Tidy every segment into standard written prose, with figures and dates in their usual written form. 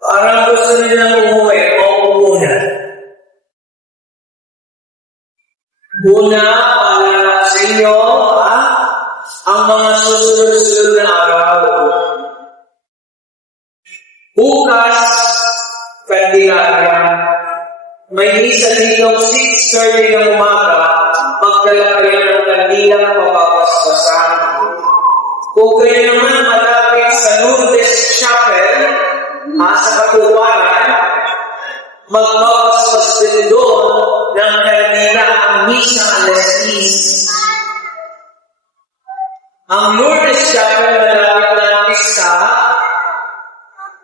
Parang gusto nilang umuwi o muna. Una, para sa inyo, ang mga susunod-sunod na araw. Bukas, Kandilaya, may misa ditong 6:30 ng umaga, magdala kayo ng kandilang mapapaspasan. Kung kayo naman malapit sa Lourdes Chapel, sa Katuwaran, magpapaspas din doon ng kandila ang misa alas 10. Ang Lourdes Chapel malapit natin sa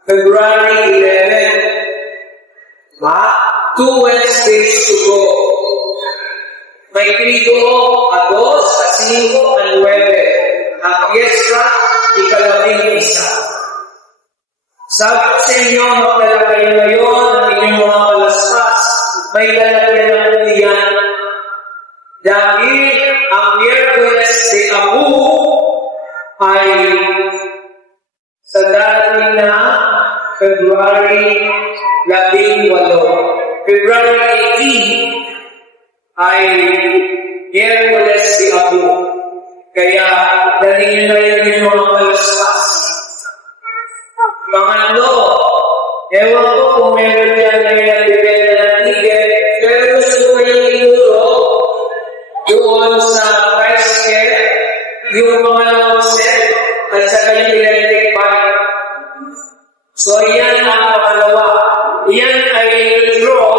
February 11. 2 Wednesdays to go. May Kristo, 2, 5, 9, ang Fiesta, 11. Sabi ko sa inyo, magdala kayo ngayon ng inyong mga palaspas. May lalagyan ng ulian. Dahil ang Miyerkules de Abu ay sa darating na February 18. February 18 ay Miyerkules de Abu. Kaya dalhin na rin yung mga palaspas. Mga ewan ko kung meron dyan na nagbibenta ng ticket, pero gusto ko yung euro doon sa price care, yung mga set, at saka yung electric pipe. So, yan ang pangalawa. Yan ay draw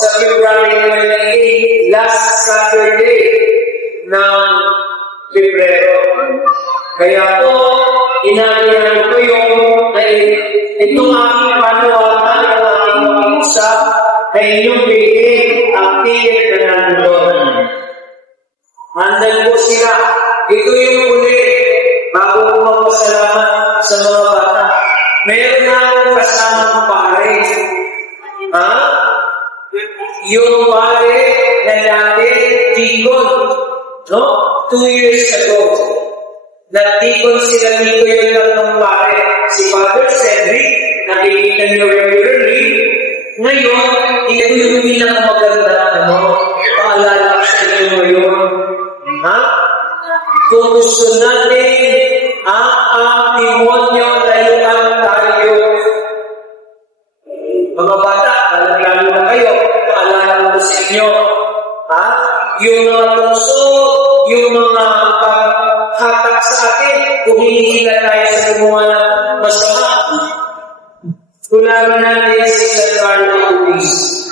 sa February 28, last Saturday ng Pebrero. Kaya po, inaanyahan ko yung itong aking panuwatan, ang aking mag-iusap, ay inyong bilhin ang ticket na nandun. Handan po sila. Ito yung uli, bago ko magpasalamat sa mga bata. Meron na akong kasamang pare. Yung pare na dati, Tikon, 2 years ago. Nagtikon sila dito yung tatlong pare. Si Father Cedric, nakikita niyo regularly. Ngayon, ito yung pinakamaganda paalala sa inyo ngayon. Kung gusto natin ang demonyo layuan tayo. Mga bata, alam na kayo, paalala ko sa inyo. Yung mga tungso, yung mga hatak sa atin, kung hinihila tayo sa gumawa ng masama. Tulad natin si San Carlo Ruiz.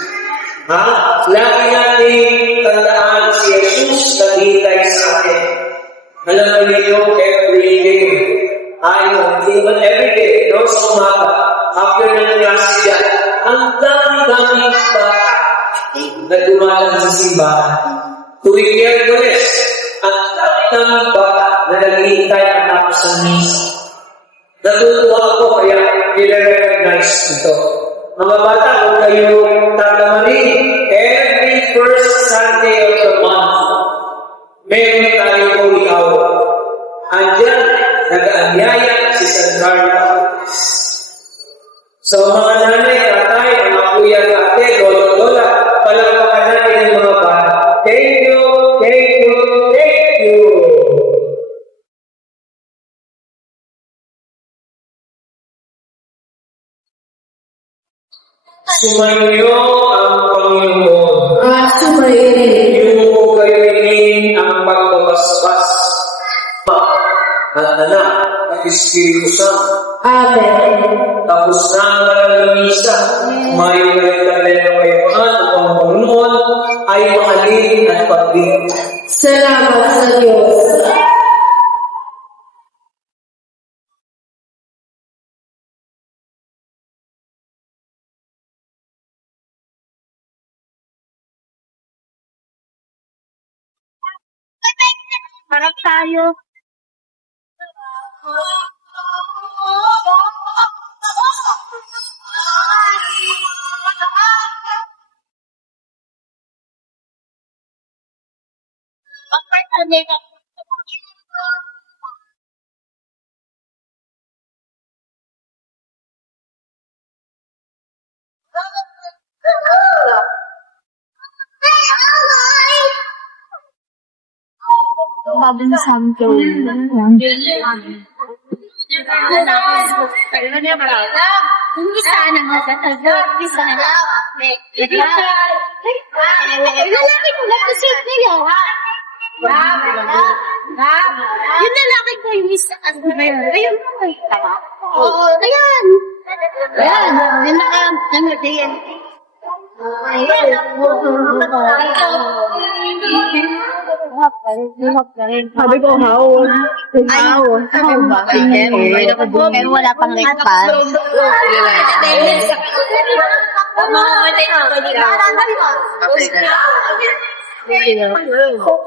Lagi natin tandaan si Jesus naghihintay sa atin. Alam mo ninyo, every day, even every day, sa umaga, after ng klase yan, ang dami-dami bata na dumalang sa simbahan. Tuwing Miyerkules, ang dami-dami bata na naghihintay ang tapos ng misa. Natutuwa ako kaya nire-recognize ito. Mga bata, kung kayo tatamarin, every first Sunday of the month, meron tayong holy hour. Andiyan, nag-aanyaya si San Carlo. So mga nanay, tatay, mga kuya, ate, lolo-lola, palakpakan natin ang mga bata. Thank you, thank you, thank you. Sumayo ang Panginoon. Yung po kayo ang pagbabasbas. At anak, at Espiritu Santo. Amen. Tapos na ang misa, may kalit-kalit na kayo at ang Panginoon ay mahalin at pagdito. Salamat sa Diyos. Harap tayo. Sabi na sa amin ko. Hindi sana magkatagot. Hindi sana. Lalaki ko lang kasi nila. Yung lalaki ko yung isa. Ano ba yun? Ayun mo may tama. Oo, ayan. Ayan. Yun na ka. Ano din. Sabi ko, how? How? How ba? Pero wala pang lekpan.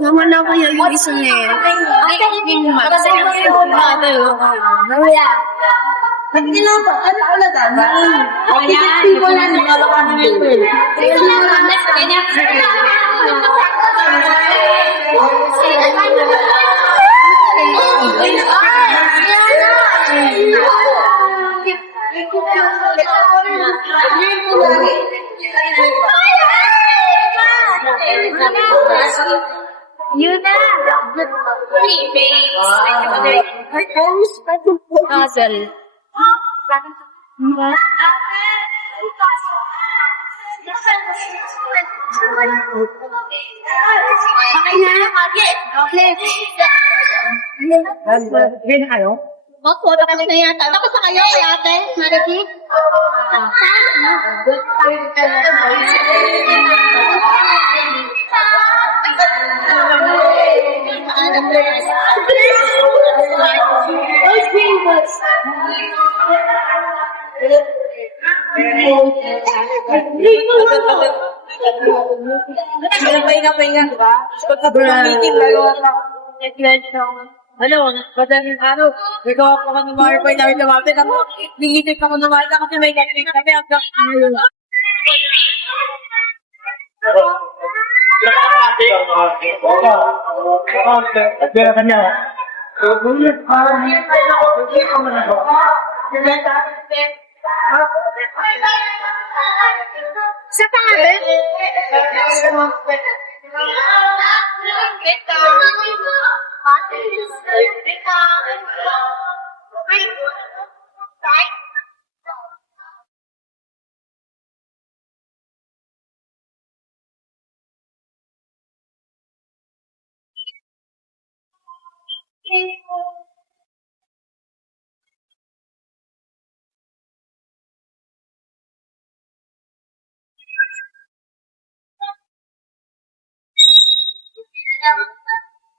Naman ako yung isa niya. Hindi lang pa. Ano ko na dami? Hindi ko na nalalaman ng ito. Yun na! Puzzle. Okay na? Okay. Gawin kayo? Mag-photo kami na yata. Tapos na kayo, kay ate, Mariki? Pahinga-pahinga, diba? Pagka meeting, gagawa ka ako ng ano, madaling araw, nagawa ko ng Marpoy namin lumapit ako. Nilitik ako ng Marpoy kasi may Netflix kami hanggang ngayon. Sa pangalan?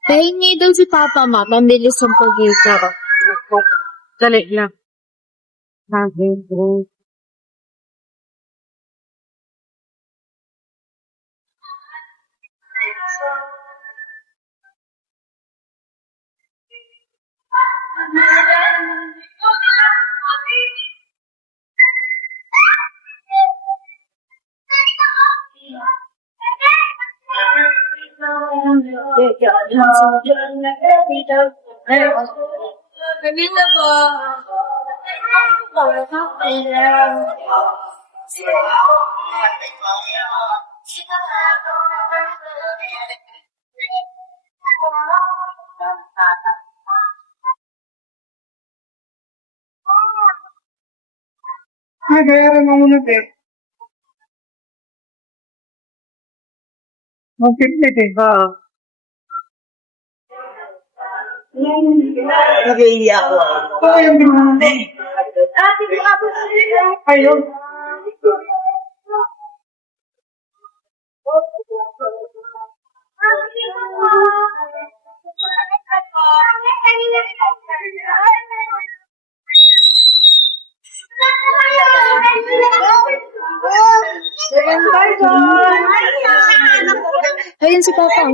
Pahingi daw si Papa Ma, pambilis ang pag-isa. Dali lang. Ganito po. Nagayaran mo muna, te. Mag-50, te. Nag-iiyak ako. Ayun, di mo. Ayun. Ayun si Papa.